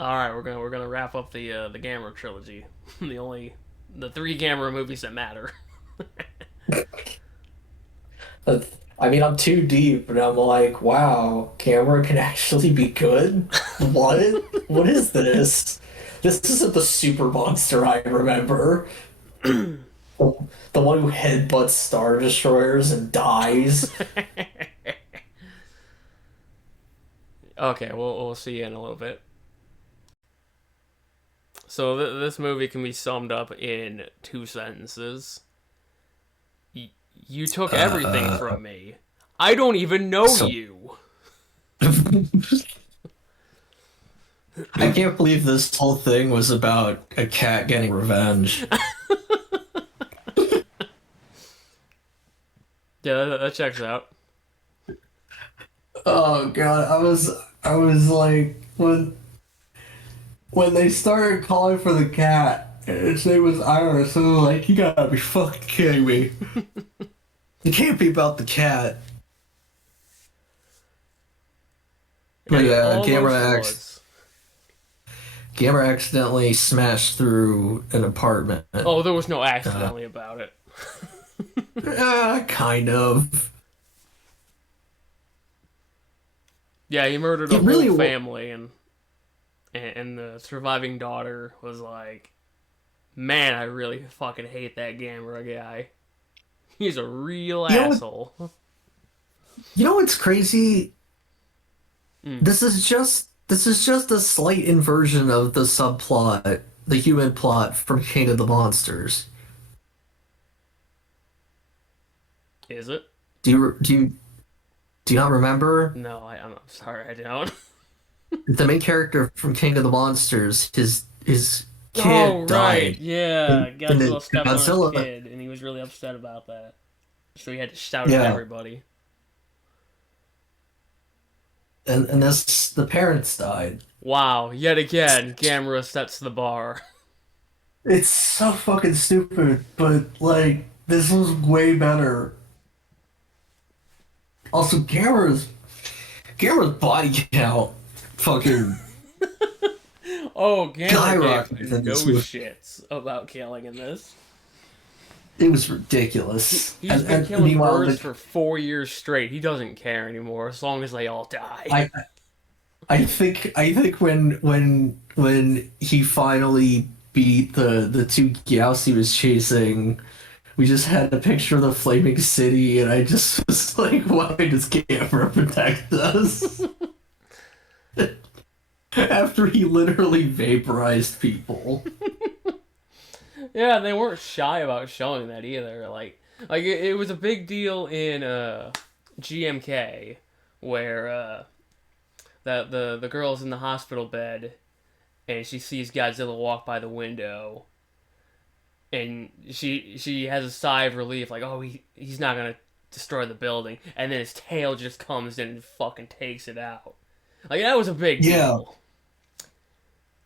All right, we're gonna wrap up the Gamera trilogy. The three Gamera movies that matter. I mean, I'm too deep, and I'm like, wow, camera can actually be good? What? What is this? This isn't the super monster I remember. The one who headbutts Star Destroyers and dies. Okay, we'll see you in a little bit. So this movie can be summed up in two sentences. You took everything Uh, from me. I don't even know so you. I can't believe this whole thing was about a cat getting revenge. Yeah, that checks out. Oh God, I was like when they started calling for the cat, and its name was Iris, I was like, you gotta be fucking kidding me. It can't be about the cat. But It yeah, almost was. Gamera accidentally smashed through an apartment. Oh, there was no Uh, accidentally about it. kind of. Yeah, he murdered a It whole really family, and the surviving daughter was like, "Man, I really fucking hate that Gamera guy. He's a real you know what asshole." you know what's crazy? Mm. This is just a slight inversion of the subplot, the human plot from King of the Monsters. Is it? Do you not remember No, I'm sorry, I don't. the main character from King of the Monsters? His Oh kid right, died yeah. in Godzilla stepped on his Godzilla. kid, and he was really upset about that. So he had to shout at Yeah, everybody. and this the parents died. Wow, yet again, Gamera sets the bar. It's so fucking stupid, but like this was way better. Also, Gamera's body count fucking Oh, Gamera gave skyrocketed in no this movie. shits about killing in this. It was He, ridiculous. he's And, been and killing meanwhile, birds for 4 years straight. He doesn't care anymore as long as they all die. I I think when he finally beat the two Gyaos he was chasing, we just had a picture of the flaming city, and I just was like, why does Gamera protect us? After he literally vaporized people. Yeah, they weren't shy about showing that either. Like it was a big deal in GMK where the girl's in the hospital bed and she sees Godzilla walk by the window and she has a sigh of relief like, oh, he's not gonna destroy the building, and then his tail just comes in and fucking takes it out. Like that was a big Yeah, deal.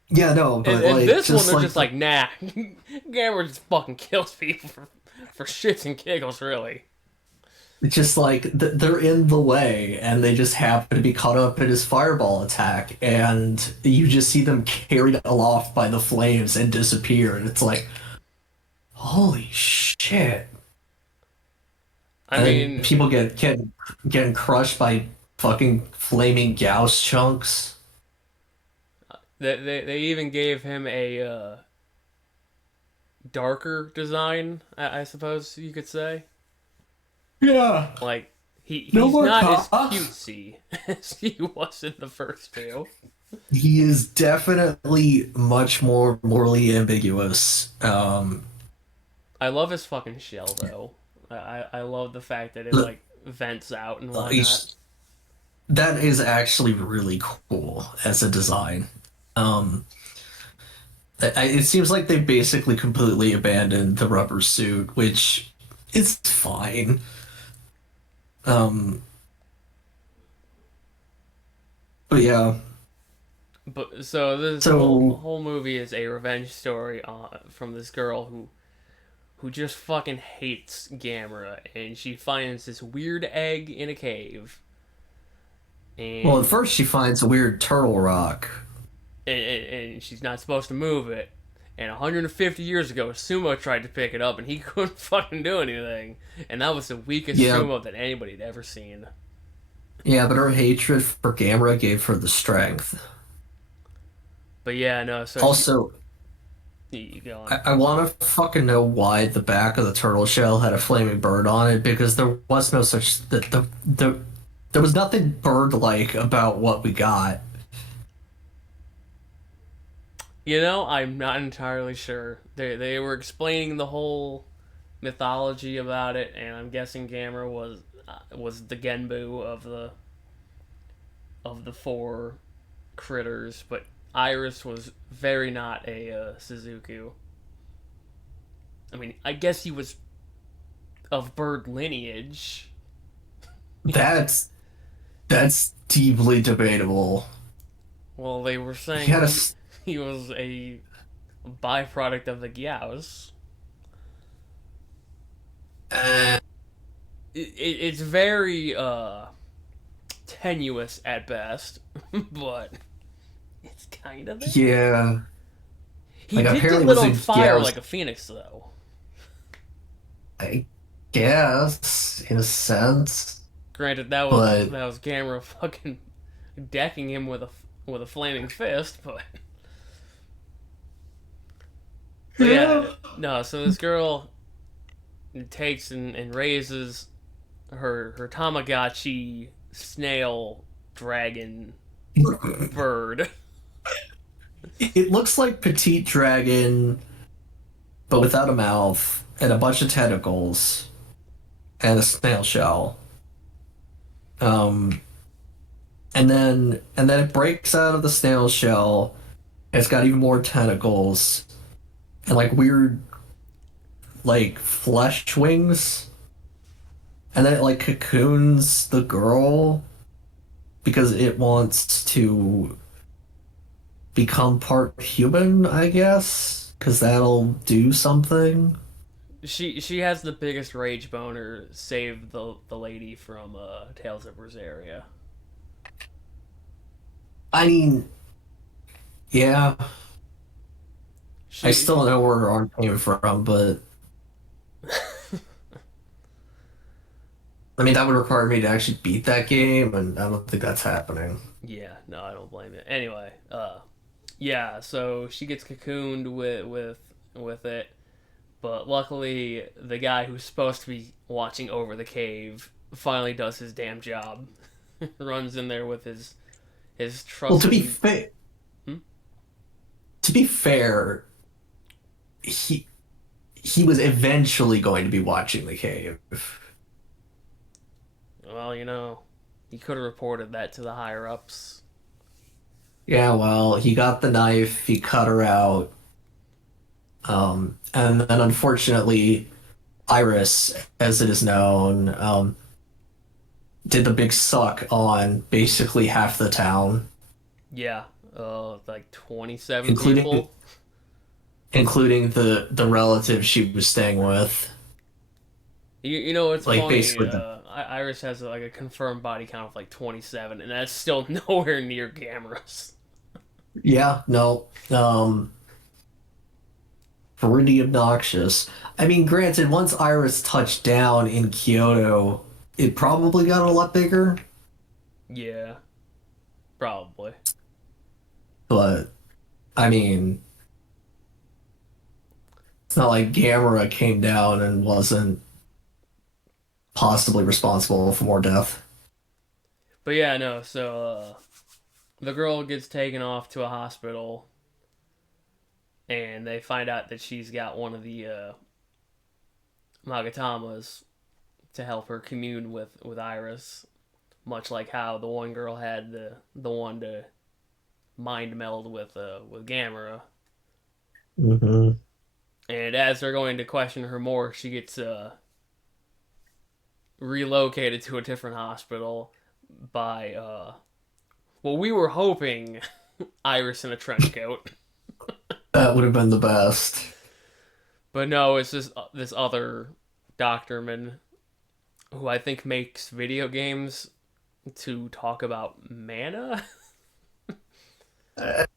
yeah, no, but And like this one, just they're like just like, nah, Gamera just fucking kills people for shits and giggles, really. just like they're in the way, and they just happen to be caught up in his fireball attack, and you just see them carried aloft by the flames and disappear, and it's like, holy shit. I And then mean, people getting crushed by fucking flaming Gauss chunks. they even gave him a darker design, I suppose you could say. Yeah. Like, No he's more not as cops. cutesy as he was in the first two. He is definitely much more morally ambiguous. I love his fucking shell, though. I love the fact that it, like, vents out and whatnot. he's, that is actually really cool as a design. Um, it seems like they basically completely abandoned the rubber suit, which is fine. Um, but yeah, But so this so whole movie is a revenge story from this girl who just fucking hates Gamera, and she finds this weird egg in a cave, well, at and first she finds a weird turtle rock. and she's not supposed to move it. And 150 years ago, Sumo tried to pick it up, and he couldn't fucking do anything. And that was the weakest Yeah, Sumo that anybody had ever seen. yeah, but her hatred for Gamera gave her the strength. But yeah, no. So she, Also, you go on. I want to fucking know why the back of the turtle shell had a flaming bird on it because there was no such there was nothing bird-like about what we got. You know, I'm not entirely sure. They were explaining the whole mythology about it, and I'm guessing Gamera was the Genbu of the four critters, but Iris was very not a Suzuku. I mean, I guess he was of bird lineage. That's that's deeply debatable. Well, they were He saying had a he was a byproduct of the Gyaos. uh, It's very tenuous at best, but it's kind of there. yeah, He like did get apparently lit was on a yeah, fire like a phoenix, though. I guess in a sense, Granted, but that was Gamera fucking decking him with a flaming fist, but yeah, yeah. no. So this girl takes and raises her Tamagotchi snail dragon bird. It looks like Petite Dragon, but without a mouth and a bunch of tentacles and a snail shell. Um, and then it breaks out of the snail shell. And it's got even more tentacles and like weird like flesh wings. And then it like cocoons the girl because it wants to become part human, I guess, because that'll do something. She has the biggest rage boner. Save the lady from Tales of Berseria. I mean, yeah, I She still don't know where her arm came from, but I mean, that would require me to actually beat that game, and I don't think that's happening. Yeah, no, I don't blame it. Anyway, yeah, so she gets cocooned with it, but luckily the guy who's supposed to be watching over the cave finally does his damn job. Runs in there with his Well, trusty. Hmm? to be fair, he he was eventually going to be watching the cave. Well, he could have reported that to the higher ups. Yeah, well, he got the knife, he cut her out, and then unfortunately, Iris, as it is known, did the big suck on basically half the town, Yeah, like 27 including people. including the relative she was staying with. You know what's Like funny? basically, Iris has like a confirmed body count of like 27, and that's still nowhere near Gamera's. yeah, no, pretty obnoxious. I mean, granted, once Iris touched down in Kyoto, it probably got a lot bigger, Yeah, probably. but I mean, it's not like Gamera came down and wasn't possibly responsible for more death. But yeah, no. So the girl gets taken off to a hospital, and they find out that she's got one of the Magatamas to help her commune with Iris, much like how the one girl had the one to mind meld with Gamera. Hmm. And as they're going to question her more, she gets relocated to a different hospital by well, we were hoping Iris in a trench coat, That would have been the best. but no, it's this other doctorman who I think makes video games to talk about mana.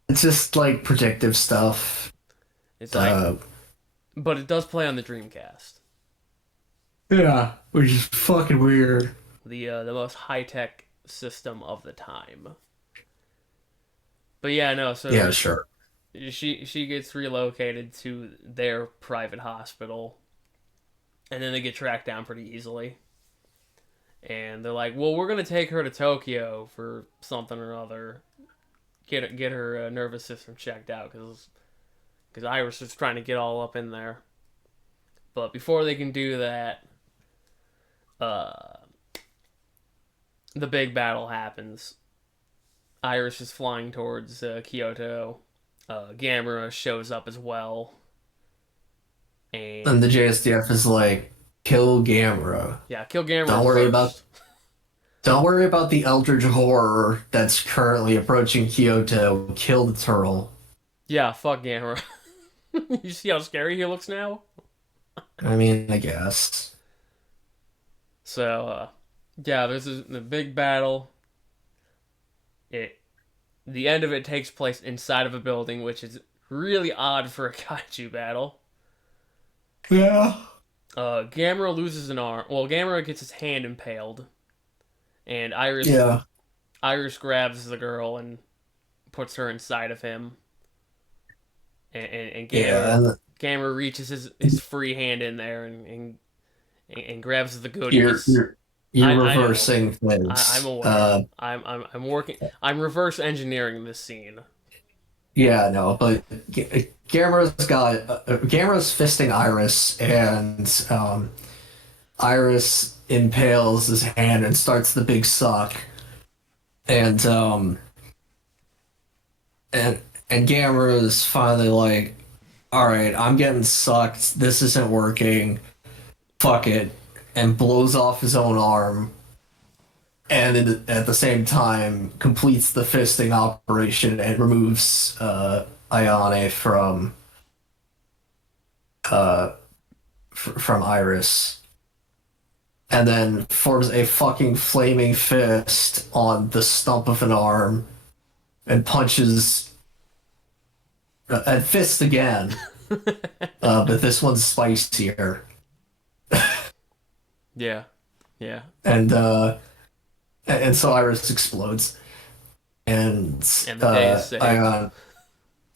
It it's just like predictive stuff. It's like, Uh, but it does play on the Dreamcast, yeah, which is fucking weird. the most high tech system of the time. But yeah, no. Yeah, So sure. she gets relocated to their private hospital, and then they get tracked down pretty easily. And they're like, "Well, we're gonna take her to Tokyo for something or other. Get her nervous system checked out because Iris is trying to get all up in there. But before they can do that, uh, the big battle happens. Iris is flying towards Kyoto. Gamera shows up as well, And the and JSDF is like, kill Gamera. yeah, kill Gamera Don't worry about first. don't worry about the eldritch horror that's currently approaching Kyoto. Kill the turtle. Yeah, fuck Gamera. You see how scary he looks now? I mean, I guess. So, yeah, this is the big battle. It The end of it takes place inside of a building, which is really odd for a kaiju battle. Yeah. Gamera loses an arm. Well, Gamera gets his hand impaled, and Yeah. Iris grabs the girl and puts her inside of him, and Yeah, and Gamera reaches his free hand in there and grabs the you're goodies. you're you're I know. reversing I'm things. aware. I'm working. I'm reverse engineering this scene. Yeah, no, but Gamera's fisting Iris, and Iris impales his hand and starts the big suck, and and and Gamera's finally like, all right, I'm getting sucked. This isn't working. Fuck it, and blows off his own arm, and at the same time completes the fisting operation and removes Ayane uh, from Iris, and then forms a fucking flaming fist on the stump of an arm and punches and fists again, but this one's spicier, Yeah, yeah. and so Iris explodes, and And the day is saved. Ion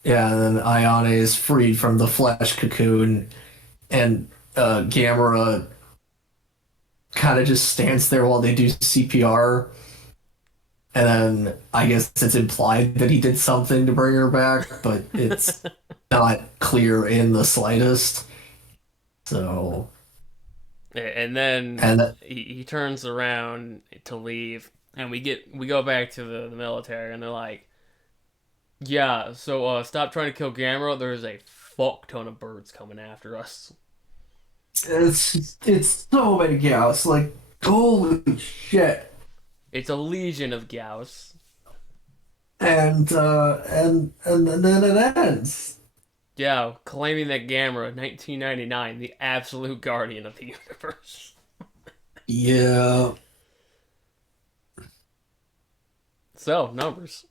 yeah, and then Ayane is freed from the flesh cocoon, and Gamera kind of just stands there while they do CPR, and then I guess it's implied that he did something to bring her back, but it's not clear in the slightest. So, And then and he turns around to leave, and we go back to the military, and they're like, "Yeah, so stop trying to kill Gamera. There's a fuck ton of birds coming after us. it's so many cows, like holy shit. It's a legion of Gauss." And then it ends. Yeah, claiming that Gamera, 1999, the absolute guardian of the universe. Yeah. So numbers.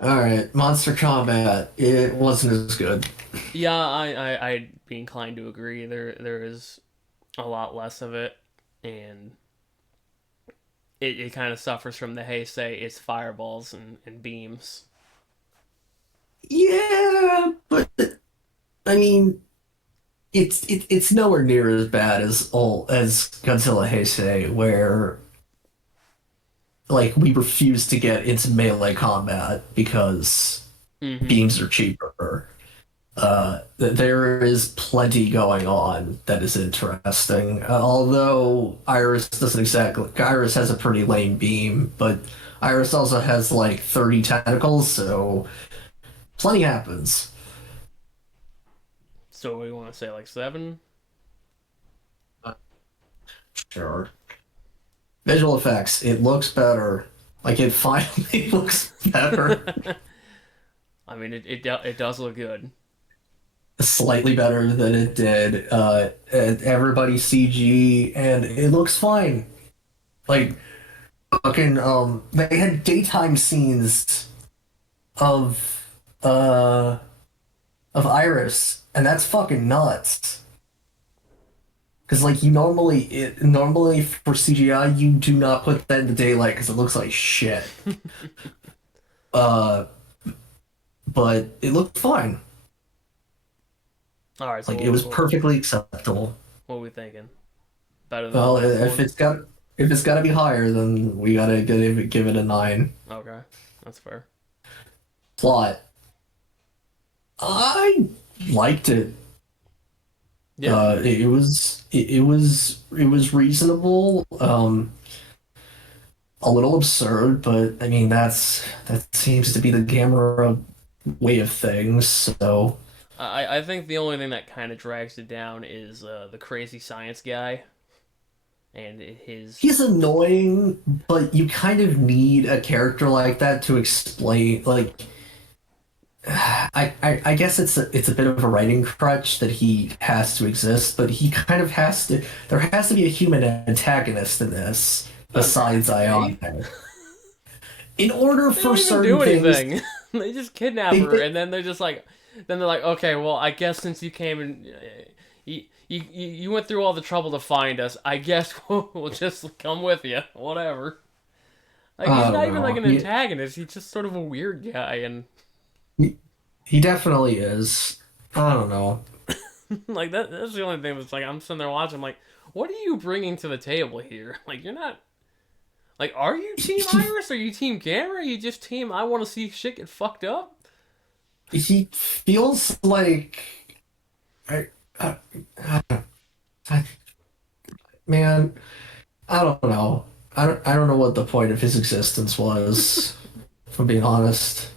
All right, Monster Combat. It wasn't as good. Yeah, I'd be inclined to agree. There is a lot less of it, and it kind of suffers from the Heisei, it's fireballs and beams. Yeah, but I mean, it's nowhere near as bad as Godzilla Heisei, where like we refuse to get into melee combat because Mm-hmm. beams are cheaper. There is plenty going on that is interesting. Although Iris has a pretty lame beam, but Iris also has like 30 tentacles, so plenty happens. So we want to say like 7? Sure. Visual effects, it looks better. Like it finally looks better. I mean, it does look good. Slightly better than it did. Everybody's CG, and it looks fine. Like fucking they had daytime scenes of uh of Iris, and that's fucking nuts. Because like normally for CGI you do not put that in the daylight because it looks like shit. Uh, but it looked fine. All right, so Like it was perfectly acceptable. what are we thinking? Better than the Well, last one? if it's got to be higher, then we gotta give it a 9. Okay, that's fair. Plot. I liked it. Yeah. It was reasonable. A little absurd, but I mean that seems to be the Gamera way of things. So I think the only thing that kind of drags it down is the crazy science guy and his. he's annoying, but you kind of need a character like that to explain. Like I guess it's a bit of a writing crutch that he has to exist, but he kind of has to. There has to be a human antagonist in this besides Okay. Ion. In order They for don't even certain do things, anything. They just kidnap her, they and then they're just like, then they're like, okay, well, I guess since you came and you went through all the trouble to find us, I guess we'll just come with you. Whatever. Like he's I don't not even like know. an antagonist. He's just sort of a weird guy, and He definitely is. I don't know. like that's the only thing that's like I'm sitting there watching. I'm like, what are you bringing to the table here? Like you're not. Like, are you Team Iris? Are you Team Gamera? Are you just Team I want to see shit get fucked up? He feels like I, I, I man, I don't know. I don't know what the point of his existence was, if I'm being honest.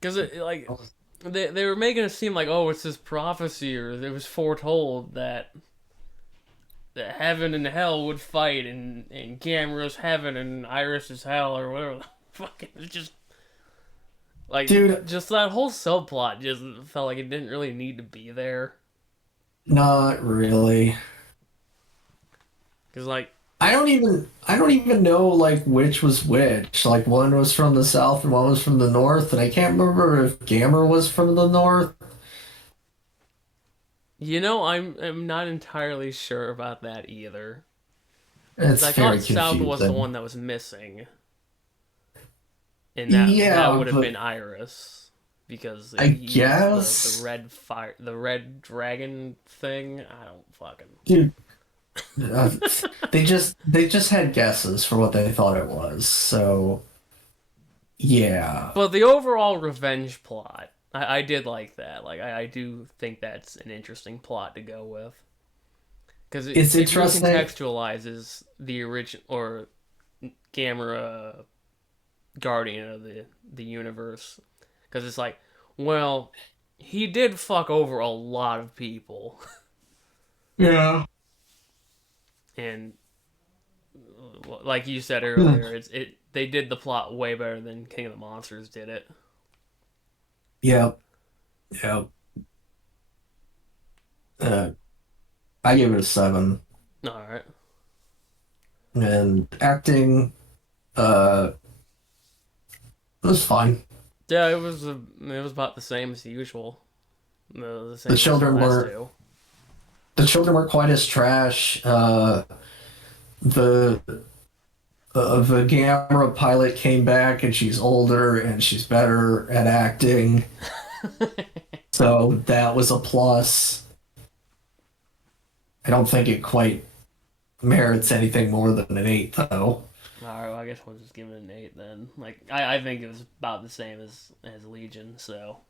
Because like they were making it seem like it's this prophecy or it was foretold that heaven and hell would fight and Gamera's heaven and Iris is hell or whatever the fuck. It's just like Dude, just that whole subplot just felt like it didn't really need to be there. not really. Because like I don't even know like which was which. Like one was from the south and one was from the north, and I can't remember if Gamera was from the north. I'm not entirely sure about that either. Because It's I very thought South was the confusing. one that was missing, and that Yeah, would have but been Iris, because I he's the guess, red fire, the red dragon thing. I don't fucking. dude, uh, they just had guesses for what they thought it was. So yeah, But the overall revenge plot, I did like that. Like I do think that's an interesting plot to go with, because it's it interesting. recontextualizes the original or Gamera guardian of the universe, because it's like, well, he did fuck over a lot of people, Yeah. and like you said Hmm. earlier, it they did the plot way better than King of the Monsters did it. Yep. Yep. Uh, I gave it a 7. All right. And acting, uh, it was fine. Yeah, it was about the same as usual. The The same as the children last were two. the children were quite as trash. The the Gamera pilot came back and she's older and she's better at acting. So that was a plus. I don't think it quite merits anything more than an 8, though. Alright, well, I guess we'll just give it an 8 then. Like, I think it was about the same as Legion, so.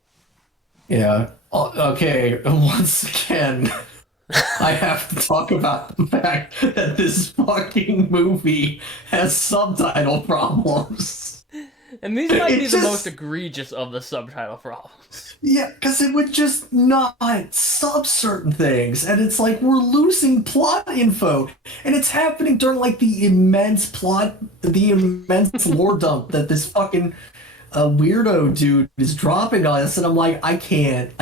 Yeah. Okay, once again, I have to talk about the fact that this fucking movie has subtitle problems. And these might It be the most just, egregious of the subtitle problems. yeah, because it would just not sub certain things. And it's like we're losing plot info. And it's happening during like the immense lore dump that this fucking weirdo dude is dropping on us. And I'm like, I can't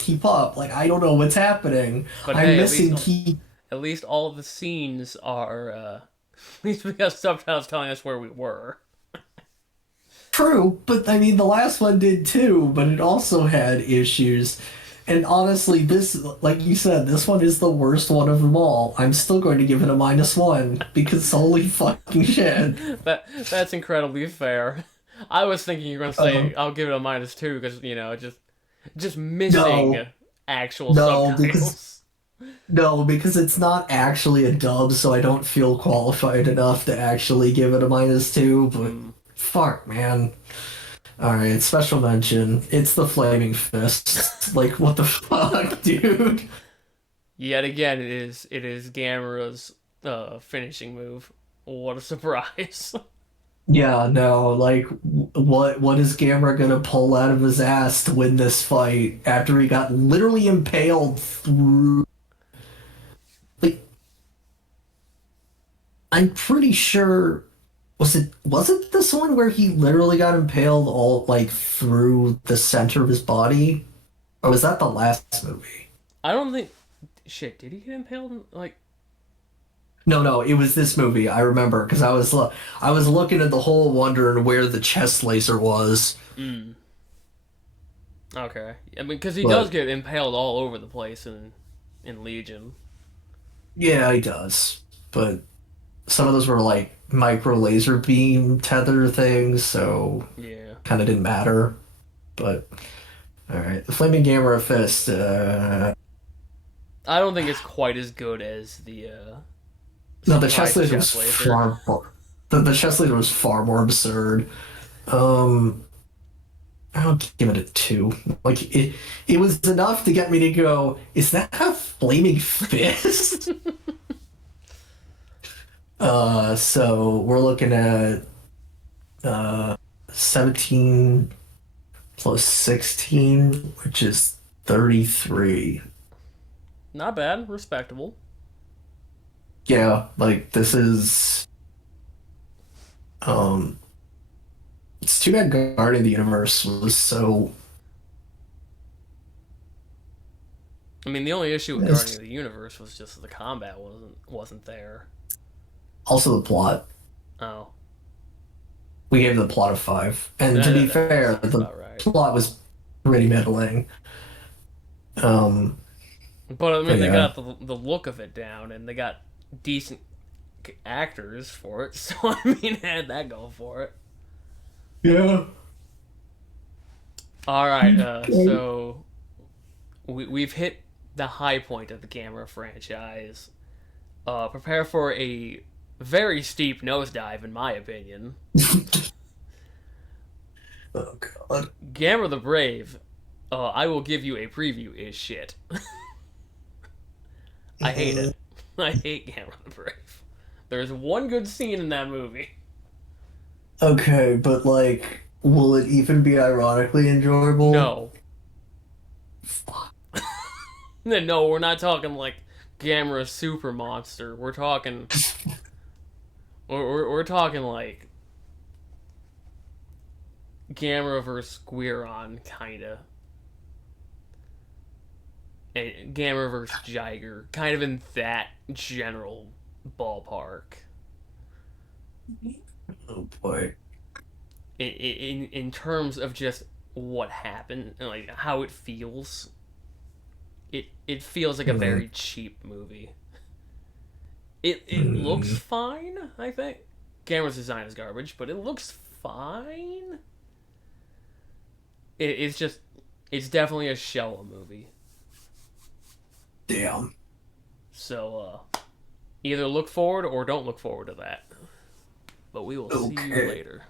keep up. Like, I don't know what's happening. But I'm hey, missing key. at least all of the scenes are, at least we got subtitles telling us where we were. True, but I mean, the last one did too, but it also had issues. And honestly, this, like you said, this one is the worst one of them all. I'm still going to give it a -1 because holy fucking shit. That's incredibly fair. I was thinking you were gonna say Um, I'll give it a -2 because just missing no, actual no, because subtitles. no, because it's not actually a dub, so I don't feel qualified enough to actually give it a -2. But Hmm. fuck, man. All right, special mention. It's the Flaming Fist. Like, what the fuck, dude? Yet again, it is Gamera's finishing move. What a surprise! Yeah, no, like, what is Gamera gonna pull out of his ass to win this fight after he got literally impaled through? Like, I'm pretty sure. Was it this one where he literally got impaled all like through the center of his body? Or was that the last movie? I don't think. Shit, did he get impaled? Like, No, no, it was this movie. I remember because I was looking at the hole, wondering where the chest laser was. mm, okay. I mean, because he does But get impaled all over the place in Legion. yeah, he does. But some of those were like micro laser beam tether things, so Yeah. kind of didn't matter. But all right, the Flaming Gamera Fist. I don't think it's quite as good as the No, the chest surprise laser was chest laser. far more. The chest laser was far more absurd. Um, I'll give it a 2. Like it was enough to get me to go, is that a flaming fist? So we're looking at 17 plus 16, which is 33. Not bad, respectable. Yeah, like this is um it's too bad Guardian of the Universe was so I mean, the only issue with Guardian it's of the Universe was just the combat wasn't there. also the plot. Oh, We gave the plot a 5. And to be that fair, sounds the about right. plot was pretty middling. Um, But I but mean, they yeah. got the look of it down, and they got decent actors for it. So I mean, had that go for it. Yeah. All right, Okay. so we've hit the high point of the Gamera franchise. Prepare for a very steep nosedive, in my opinion. Oh god. Gamera the Brave. I will give you a preview. Is shit. I hate Mm, it. I hate Gamera the Brave. There's one good scene in that movie. okay, but like, will it even be ironically enjoyable? No, no, we're not talking like Gamera Super Monster. We're talking like Gamera versus Guiron, kinda, and Gamera versus Jiger, kind of in that general ballpark. Oh boy. In terms of just what happened and like how it feels, it feels like a Mm, very cheap movie. It looks mm, fine, I think. Gamera's design is garbage, but it looks fine. It's just it's definitely a Showa movie. damn. So either look forward or don't look forward to that. But we will see you Okay. later.